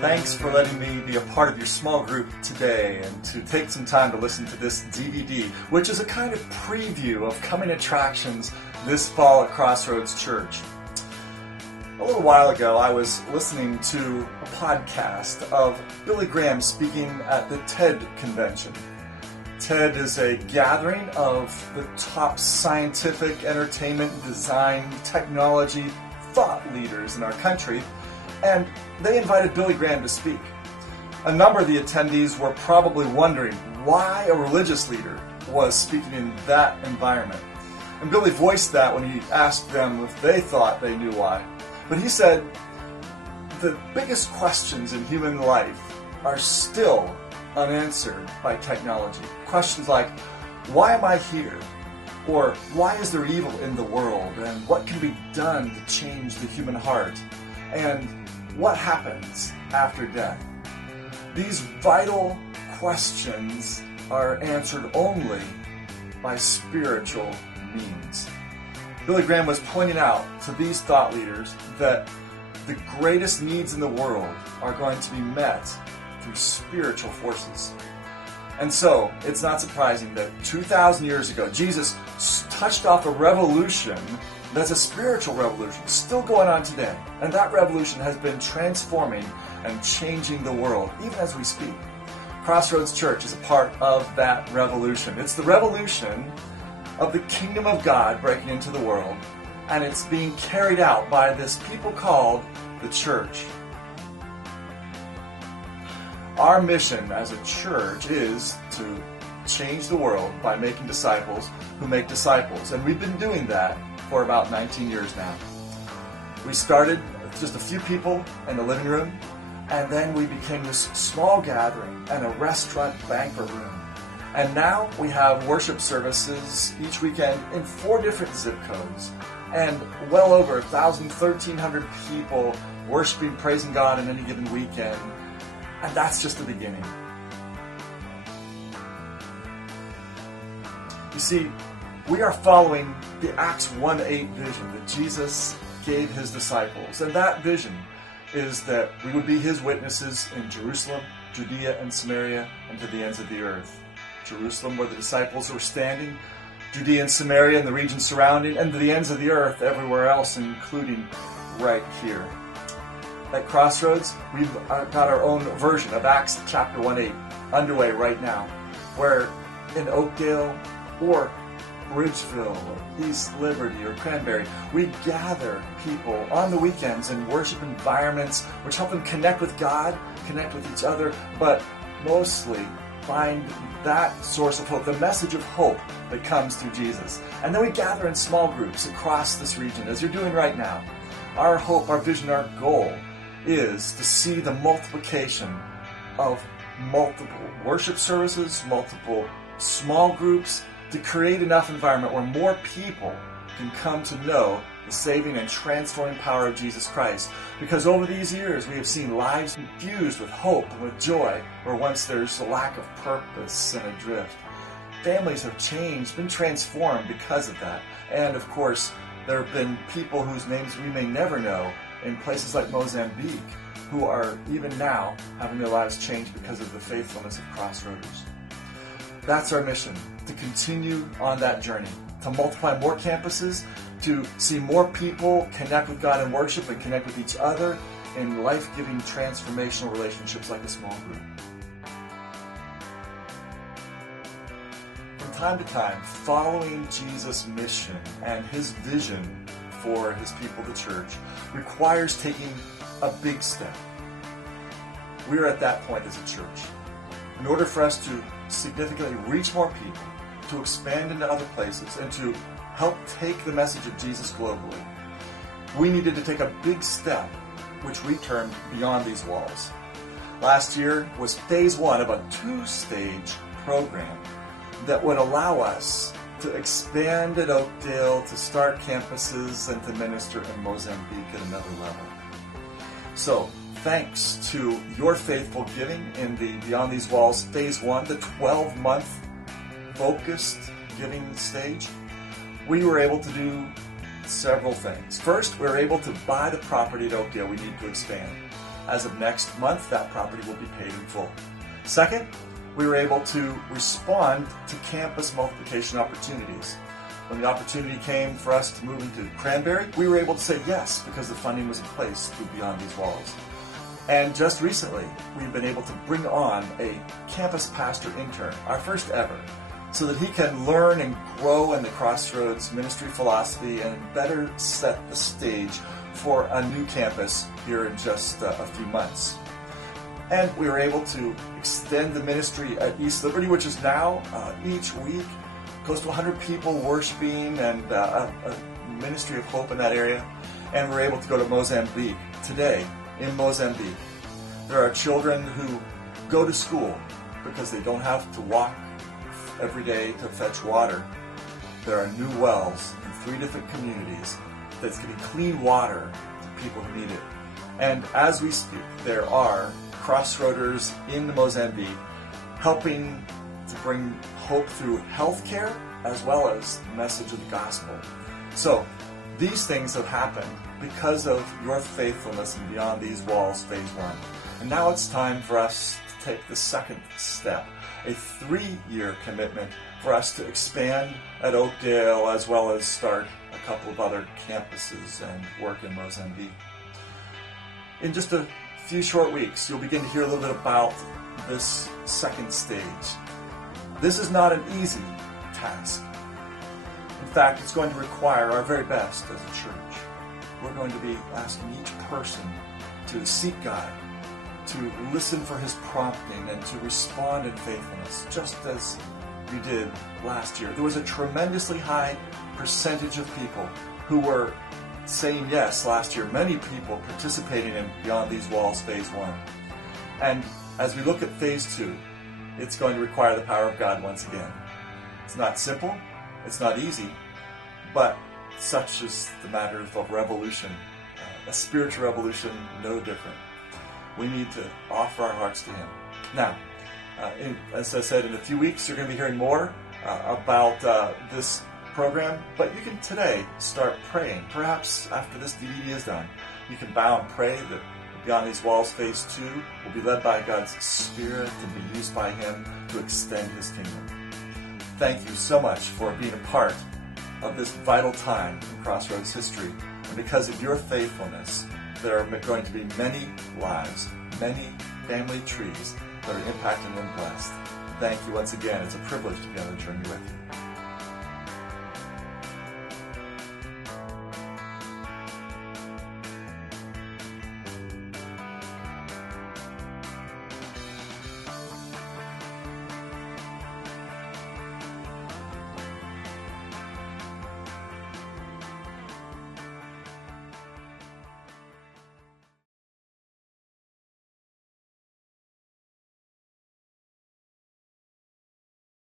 Thanks for letting me be a part of your small group today and to take some time to listen to this DVD, which is a kind of preview of coming attractions this fall at Crossroads Church. A little while ago, I was listening to a podcast of Billy Graham speaking at the TED convention. TED is a gathering of the top scientific, entertainment, design, technology, thought leaders in our country, and they invited Billy Graham to speak. A number of the attendees were probably wondering why a religious leader was speaking in that environment. And Billy voiced that when he asked them if they thought they knew why. But he said, the biggest questions in human life are still unanswered by technology. Questions like, why am I here? Or why is there evil in the world? And what can be done to change the human heart? And what happens after death? These vital questions are answered only by spiritual means. Billy Graham was pointing out to these thought leaders that the greatest needs in the world are going to be met through spiritual forces. And so, it's not surprising that 2,000 years ago, Jesus touched off a revolution that's a spiritual revolution, still going on today. And that revolution has been transforming and changing the world, even as we speak. Crossroads Church is a part of that revolution. It's the revolution of the kingdom of God breaking into the world, and it's being carried out by this people called the church. Our mission as a church is to change the world by making disciples who make disciples, and we've been doing that for about 19 years now. We started with just a few people in the living room, and then we became this small gathering and a restaurant banquet room. And now we have worship services each weekend in 4 different zip codes, and well over 1,000, 1,300 people worshiping, praising God in any given weekend. And that's just the beginning. You see, we are following the Acts 1:8 vision that Jesus gave his disciples. And that vision is that we would be his witnesses in Jerusalem, Judea, and Samaria, and to the ends of the earth. Jerusalem, where the disciples were standing, Judea and Samaria and the region surrounding, and to the ends of the earth everywhere else, including right here. At Crossroads, we've got our own version of Acts chapter 1:8 underway right now, where in Oakdale or Bridgeville or East Liberty or Cranberry, we gather people on the weekends in worship environments which help them connect with God, connect with each other, but mostly find that source of hope, the message of hope that comes through Jesus. And then we gather in small groups across this region, as you're doing right now. Our hope, our vision, our goal is to see the multiplication of multiple worship services, multiple small groups, to create enough environment where more people can come to know the saving and transforming power of Jesus Christ. Because over these years we have seen lives infused with hope and with joy, where once there's a lack of purpose and adrift. Families have changed, been transformed because of that. And of course, there have been people whose names we may never know in places like Mozambique who are even now having their lives changed because of the faithfulness of Crossroaders. That's our mission, to continue on that journey, to multiply more campuses, to see more people connect with God in worship and connect with each other in life-giving, transformational relationships like a small group. From time to time, following Jesus' mission and his vision for his people, the church, requires taking a big step. We're at that point as a church. In order for us to significantly reach more people, to expand into other places, and to help take the message of Jesus globally, we needed to take a big step, which we termed Beyond These Walls. Last year was phase 1 of a 2-stage program that would allow us to expand at Oakdale, to start campuses, and to minister in Mozambique at another level. So, thanks to your faithful giving in the Beyond These Walls Phase 1, the 12-month focused giving stage, we were able to do several things. First, we were able to buy the property at Oakdale we need to expand. As of next month, that property will be paid in full. Second, we were able to respond to campus multiplication opportunities. When the opportunity came for us to move into Cranberry, we were able to say yes because the funding was in place through Beyond These Walls. And just recently, we've been able to bring on a campus pastor intern, our first ever, so that he can learn and grow in the Crossroads ministry philosophy and better set the stage for a new campus here in just a few months. And we were able to extend the ministry at East Liberty, which is now each week close to 100 people worshiping and a ministry of hope in that area. And we're able to go to Mozambique today. In Mozambique, there are children who go to school because they don't have to walk every day to fetch water. There are new wells in 3 different communities that's giving clean water to people who need it. And as we speak, there are Crossroaders in Mozambique helping to bring hope through healthcare as well as the message of the gospel. So these things have happened because of your faithfulness in Beyond These Walls Phase 1. And now it's time for us to take the second step, a 3-year commitment for us to expand at Oakdale as well as start a couple of other campuses and work in Mozambique. In just a few short weeks, you'll begin to hear a little bit about this second stage. This is not an easy task. In fact, it's going to require our very best as a church. We're going to be asking each person to seek God, to listen for His prompting, and to respond in faithfulness, just as we did last year. There was a tremendously high percentage of people who were saying yes last year. Many people participating in Beyond These Walls Phase 1. And as we look at Phase 2, it's going to require the power of God once again. It's not simple, it's not easy, but such is the matter of revolution. A spiritual revolution, no different. We need to offer our hearts to Him. Now, as I said, in a few weeks you're going to be hearing more about this program, but you can today start praying. Perhaps after this DVD is done, you can bow and pray that Beyond These Walls Phase 2 will be led by God's Spirit and be used by Him to extend His kingdom. Thank you so much for being a part of this vital time in Crossroads history. And because of your faithfulness, there are going to be many lives, many family trees that are impacted and blessed. Thank you once again. It's a privilege to be on the journey with you.